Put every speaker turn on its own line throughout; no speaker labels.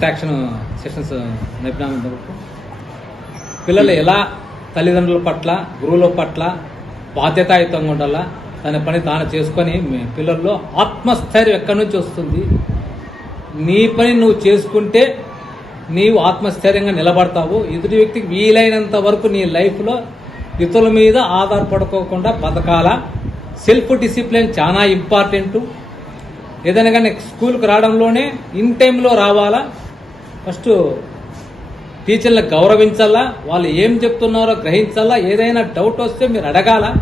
Interaction sessions నడిపినాము పిల్లలు ఎలా తల్లిదండ్రుల పట్ల గురువుల పట్ల బాధ్యతాయుతంగా ఉండాలా తన పని తాను చేసుకొని పిల్లల్లో ఆత్మస్థైర్యం ఎక్కడి నుంచి వస్తుంది? నీ పని నువ్వు చేసుకుంటే నీవు ఆత్మస్థైర్యంగా నిలబడతావు. ఎదుటి వ్యక్తికి వీలైనంత వరకు నీ లైఫ్లో ఇతరుల మీద ఆధారపడుకోకుండా బతకాల. సెల్ఫ్ డిసిప్లిన్ చాలా ఇంపార్టెంట్. ఏదైనా కానీ స్కూల్కి రావడంలోనే ఇన్ టైంలో రావాలా? ఫస్ట్ టీచర్లకు గౌరవించాలా? వాళ్ళు ఏం చెప్తున్నారో గ్రహించాలా? ఏదైనా డౌట్ వస్తే మీరు అడగాల?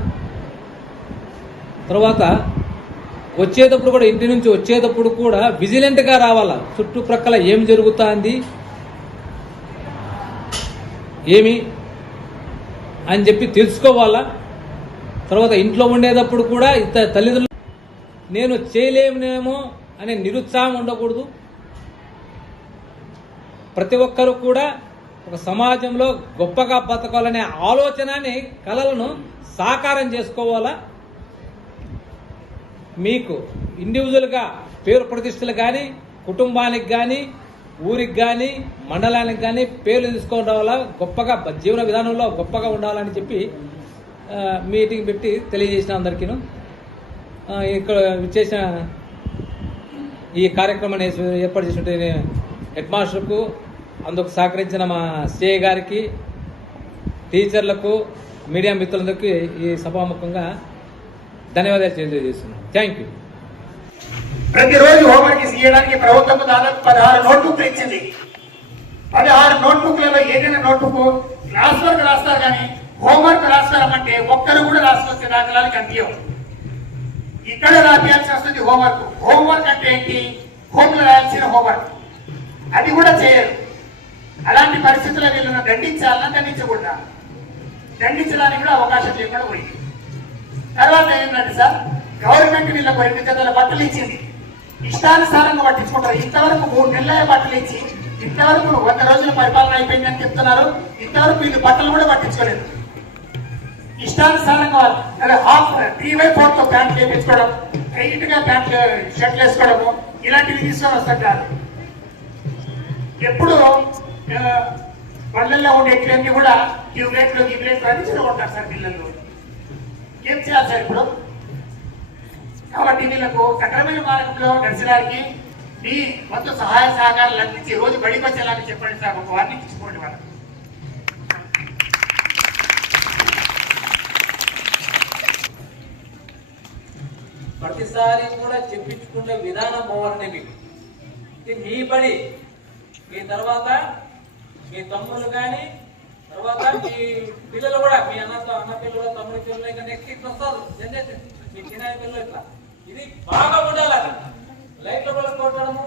తర్వాత వచ్చేటప్పుడు కూడా ఇంటి నుంచి వచ్చేటప్పుడు కూడా విజిలెంట్గా రావాలా? చుట్టుప్రక్కల ఏం జరుగుతుంది? ఏమి? అని చెప్పి తెలుసుకోవాలా? తర్వాత ఇంట్లో ఉండేటప్పుడు కూడా ఇత తల్లిదండ్రులు నేను చేయలేమేమో అనే నిరుత్సాహం ఉండకూడదు. ప్రతి ఒక్కరూ కూడా ఒక సమాజంలో గొప్పగా బతకాలనే ఆలోచనని కళలను సాకారం చేసుకోవాలా? మీకు ఇండివిజువల్గా పేరు ప్రతిష్టలు కానీ కుటుంబానికి కానీ ఊరికి కానీ మండలానికి కానీ పేర్లు తీసుకొని గొప్పగా జీవన విధానంలో గొప్పగా ఉండాలని చెప్పి మీటింగ్ పెట్టి తెలియజేసిన అందరికీను. ఇక్కడ చేసిన ఈ కార్యక్రమాన్ని ఏర్పాటు చేసినటువంటి హెడ్ మాస్టర్కు అందుకు సహకరించిన మా సిఐ గారికి టీచర్లకు మీడియా మిత్రులందరికీ ఈ సభాముఖంగా ధన్యవాదాలు తెలియజేస్తున్నాను థ్యాంక్ యూ
ప్రతిరోజు హోంవర్క్ చేయడానికి ప్రభుత్వం దాదాపు పదహారు నోట్బుక్లు ఇచ్చింది. పదహారు నోట్బుక్లలో ఏదైనా నోట్బుక్ క్లాస్ వర్క్ రాస్తారు కానీ హోంవర్క్ రాస్తారమంటే ఒక్కరు కూడా రాసుకొచ్చే దాఖలాలు కనిపించవు. ఇక్కడ రాయాల్సి వస్తుంది హోంవర్క్. హోంవర్క్ అంటే ఏంటి? హోంలో రాయాల్సిన హోంవర్క్. అది కూడా చేయరు. అలాంటి పరిస్థితుల్లో వీళ్ళని దండించాలన్నా దండించకుండా దండించడానికి కూడా అవకాశం లేకుండా పోయింది. తర్వాత ఏంటంటే సార్ గవర్నమెంట్ వీళ్ళకు రెండు జతల బట్టలు ఇచ్చింది. ఇష్టానుసారంగా పట్టించుకుంటారు. ఇంతవరకు మూడు నెలల బట్టలు ఇచ్చి ఇంతవరకు వంద రోజుల పరిపాలన అయిపోయిందని చెప్తున్నారు. ఇంతవరకు వీళ్ళు బట్టలు కూడా పట్టించుకోలేదు. ఇష్టానుసారంగా అదే హాఫ్ త్రీ బై ఫోర్తో ప్యాంట్లు వేయించుకోవడం టైట్గా ప్యాంట్లు షర్ట్లు వేసుకోవడము ఇలాంటివి తీసుకొని వస్తాం కాదు ఎప్పుడు పళ్ళల్లో పల్లెల్లో ఉండే ఇట్లన్నీ కూడా ట్యూబ్లైట్లు గిబ్లైట్లు అన్ని చెడగొంటారు సార్ పిల్లలు. ఏం చేయాలి సార్ ఇప్పుడు? కాబట్టి వీళ్ళకు సక్రమైన మార్గంలో నడిచడానికి మీ మొత్తం సహాయ సహకారాలు అందించి రోజు బడికి వచ్చేలాగా చెప్పండి సార్. ఒక వార్నింగ్ ఇచ్చుకోండి వాళ్ళకి.
ప్రతిసారి కూడా చెప్పించుకునే విధానం బాగుంది మీకు ఇది మీ బడి మీ తర్వాత మీ తమ్ముళ్ళు కానీ తర్వాత మీ పిల్లలు కూడా మీ అన్న అన్న పిల్లలు తమ్ముడి పిల్లలు ఇంకా నెక్స్ట్ ఇట్లా వస్తారు. జనరేషన్ మీ చిన్న పిల్లలు ఇట్లా. ఇది బాగా ఉండాలి లైట్లు కూడా కొట్టడము.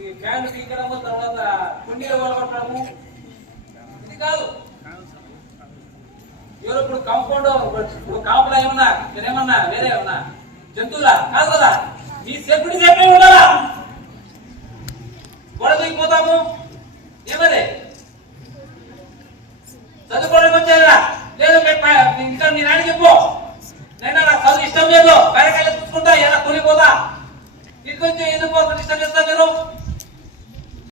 ఈ ఫ్యాన్ తీయడము తర్వాత కుండీలు కొట్టడము ఇది కాదు. ఎవరు ఇప్పుడు కాంపౌండ్ ఇప్పుడు కాపులా ఏమన్నా ఏమన్నా వేరే ఏమన్నా జంతువులా? కాదు కదా. మీ సెక్యూరిటీ సేఫ్టీ ఉండాలా? గొడవ దిగిపోతాము ఏమదే చదువుకోవడం వచ్చారా? లేదు ఇంకా నీ నాన్న చెప్పు. నేను నాకు చదువు ఇష్టం లేదు. బయటకెళ్ళి చూసుకుంటా ఎలా కూలిపోతా. తీసుకొచ్చి ఎందుకు ఇష్టం చేస్తా మీరు?